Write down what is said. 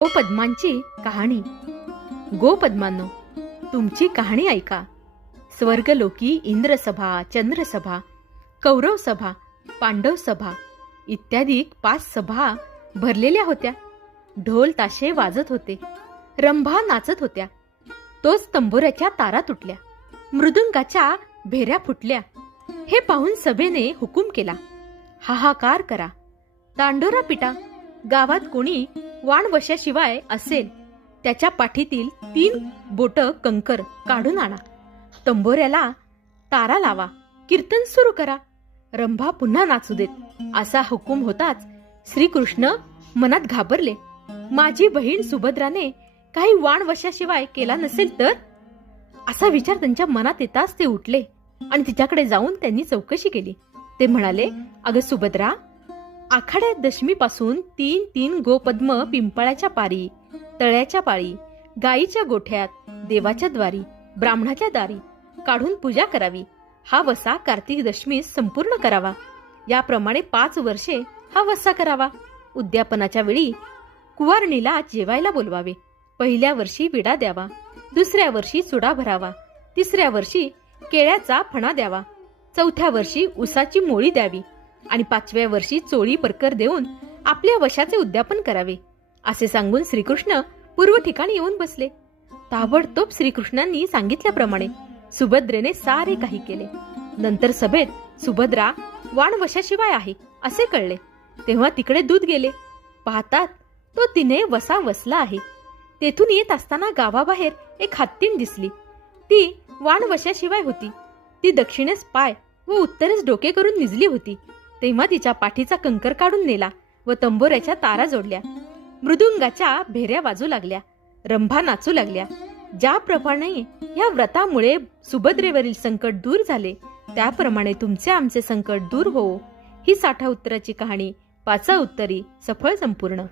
गोपद्मांची कहाणी. गोपद्मांनो, तुमची कहाणी ऐका. स्वर्गलोकी इंद्रसभा, चंद्रसभा, कौरव सभा, पांडव सभा इत्यादी 5 सभा भरलेल्या होत्या. ढोल ताशे वाजत होते, रंभा नाचत होत्या. तोच तंबोऱ्याच्या तारा तुटल्या, मृदुंगाच्या भेऱ्या फुटल्या. हे पाहून सभेने हुकूम केला, हाहाकार करा, दांडोरा पिटा. गावात कोणी वाणवशाशिवाय असेल त्याच्या पाठीतील 3 बोट कंकर काढून आणा. तंबोऱ्याला तारा लावा, कीर्तन सुरू करा. रंभा पुन्हा नाचू देत. असा हुकूम होताच श्रीकृष्ण मनात घाबरले. माझी बहीण सुभद्राने काही वाणवशाशिवाय केला नसेल तर, असा विचार त्यांच्या मनात येताच ते उठले आणि तिच्याकडे जाऊन त्यांनी चौकशी केली. ते म्हणाले, अगं सुभद्रा, आखाड्यात दशमीपासून 3 गोपद्म पिंपळाच्या पारी, तळ्याच्या पाळी, गायीच्या गोठ्यात, देवाच्या द्वारी, ब्राह्मणाच्या दारी काढून पूजा करावी. हा वसा कार्तिक दशमीस संपूर्ण करावा. याप्रमाणे 5 वर्षे हा वसा करावा. उद्यापनाच्या वेळी कुवारणीला जेवायला बोलवावे. पहिल्या वर्षी विडा द्यावा, दुसऱ्या वर्षी चुडा भरावा, तिसऱ्या वर्षी केळ्याचा फणा द्यावा, चौथ्या वर्षी उसाची मोळी द्यावी आणि 5व्या वर्षी चोळी परकर देऊन आपल्या वशाचे उद्यापन करावे. असे सांगून श्रीकृष्ण पूर्व ठिकाणी येऊन बसले. ताबडतोब श्रीकृष्णांनी सांगितल्याप्रमाणे सुभद्रेने सारे काही केले. नंतर सभेत सुभद्रा वाणवशाशिवाय आहे असे कळले. तेव्हा तिकडे दूत गेले. पाहतात तो तिने वसा वसला आहे. तेथून येत असताना गावाबाहेर एक हत्तीण दिसली. ती वाणवशाशिवाय होती. ती दक्षिणेस पाय व उत्तरेस डोके करून निजली होती. तेव्हा तिच्या पाठीचा कंकर काढून नेला व तंबोऱ्याच्या तारा जोडल्या. मृदुंगाच्या भेऱ्या वाजू लागल्या, रंभा नाचू लागल्या. ज्याप्रमाणे या व्रतामुळे सुभद्रेवरील संकट दूर झाले, त्याप्रमाणे तुमचे आमचे संकट दूर हो. ही 60 उत्तराची कहाणी 5 उत्तरी सफळ संपूर्ण.